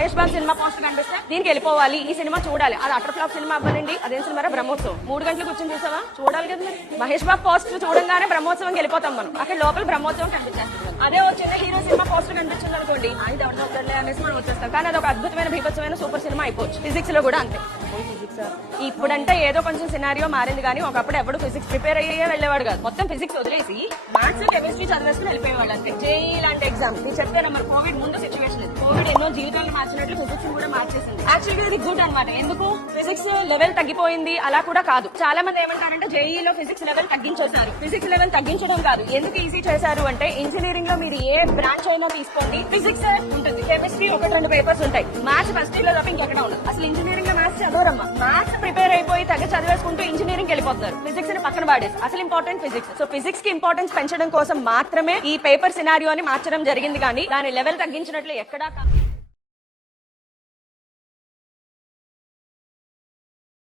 Mahesh Babu cinema poster కనిపిస్తే దీనికి వెళ్ళిపోవాలి, ఈ సినిమా చూడాలి. అది అటర్ ఫ్లాప్ సినిమా అవ్వాలండి. అదేం సినిమా బ్రహ్మోత్సవం 3 గంటలు కూర్చొని చూసావా, చూడాలి కదా మరి. మహేష్ బాబు పోస్టర్ చూడంగానే బ్రహ్మోత్సవం వెళ్ళిపోతాం మనం. అక్కడ లోపల బ్రహ్మోత్సవం కనిపించేస్తాం. అదే వచ్చిన హీరో సినిమా పోస్టర్ కనిపించింది అనుకోండి, అయితే అవుతుంది అనేసి మనం వచ్చేస్తాం. కానీ అది ఒక అద్భుతమైన భీభత్సమైన సూపర్ సినిమా అయిపోవచ్చు. ఫిజిక్స్ లో కూడా అంతే. ఇప్పుడంటే ఏదో కొంచెం సినారియో మారింది, కానీ ఒకప్పుడు ఎవడు ఫిజిక్స్ ప్రిపేర్ అయ్యే వెళ్ళేవాడు కాదు. మొత్తం ఫిజిక్స్ వదిలేసి మ్యాథ్స్ కెమిస్ట్రీ చదివేసుకుని వెళ్ళిపోయేవాడు అంతే. జేఈ లాంటి ఎగ్జామ్ నేను చెప్తాను. మరి కోవిడ్ ముందు సిచ్యువేషన్ ఇది. కోవిడ్ ఎన్నో జీవితాలు మార్చినట్లు ఫిజిక్స్ కూడా మార్చేసింది. యాక్చువల్గా ఇది గుడ్ అనమాట. ఎందుకు ఫిజిక్స్ లెవెల్ తగ్గిపోయింది అలా కూడా కాదు. చాలా మంది ఏమంటారంటే జేఈలో ఫిజిక్స్ లెవెల్ తగ్గించేశారు. ఫిజిక్స్ లెవెల్ తగ్గించడం కాదు, ఎందుకు ఈజీ చేశారు అంటే ఇంజనీరింగ్ లో మీరు ఏ బ్రాంచ్ అయినా తీసుకోండి, ఫిజిక్స్ ఉంటుంది, కెమిస్ట్రీ 1-2 పేపర్స్ ఉంటాయి. మ్యాథ్స్ ఫస్ట్ ఇయర్ లో తప్ప ఇంకెక్కడ ఉండదు. అసలు ఇంజనీరింగ్ లో మ్యాథ్స్ చదవరమ్మా. మ్యాథ్స్ ప్రిపేర్ అయిపోయి తగ్గ చదివేసుకుంటూ ఇంజనీరింగ్ వెళ్ళిపోతారు. ఫిజిక్స్ ని పక్కన పాడేసి అసలు ఇంపార్టెంట్ ఫిజిక్స్. సో ఫిజిక్స్ కి ఇంపార్టెన్స్ పెంచడం కోసం మాత్రమే ఈ పేపర్ సినారియోని మార్చడం జరిగింది, కానీ దాని లెవెల్ తగ్గించినట్లు ఎక్కడా